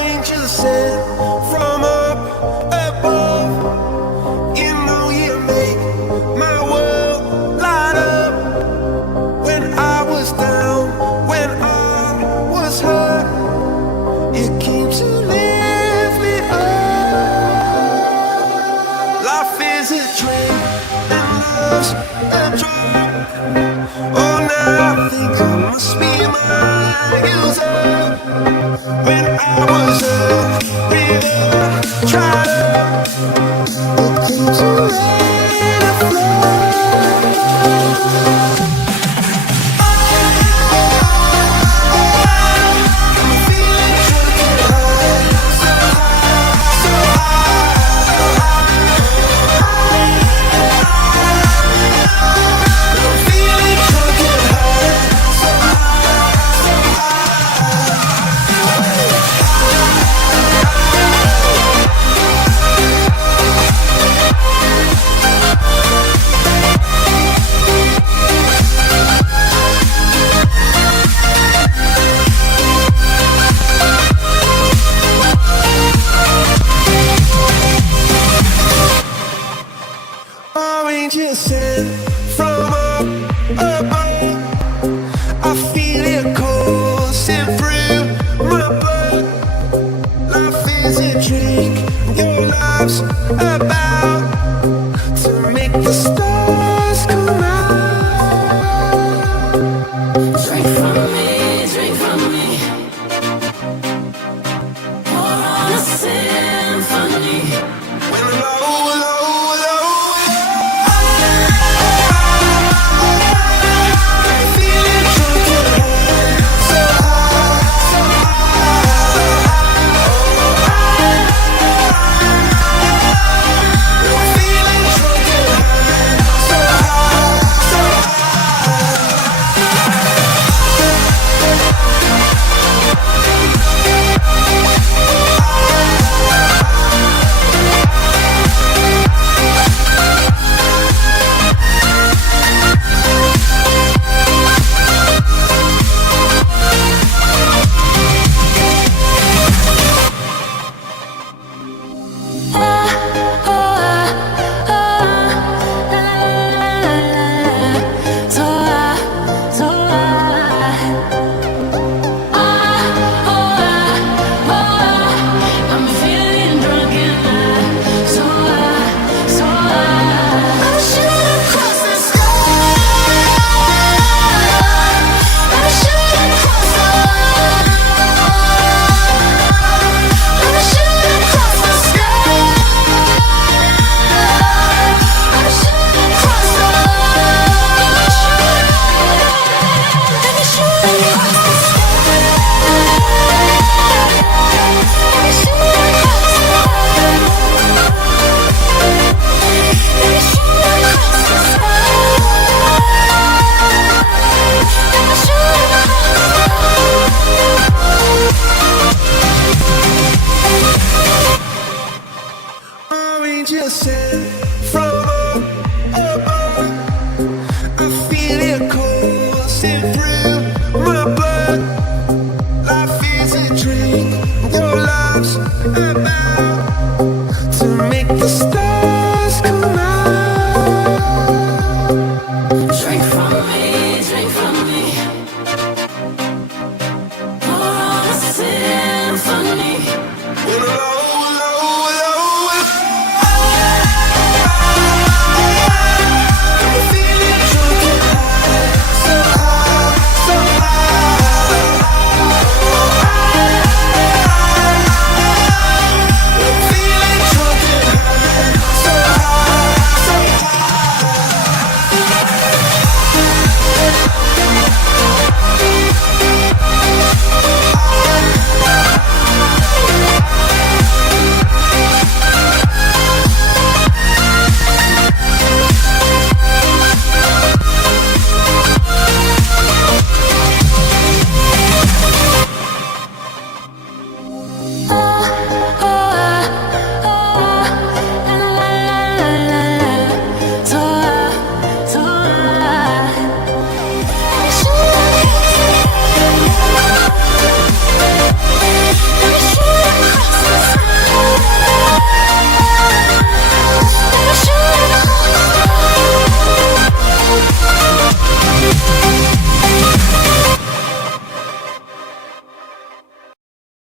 Angels sent from up above. You know you make my world light up. When I was down, when I was hurt, you came to lift me up. Life is a dream and love's a drug. Oh, now I think I must be my user. When I was a river, tried it came to rain and flood. Angels sent from up above. I feel it coursing through my blood. Life is a drink, your love's about to make the stars.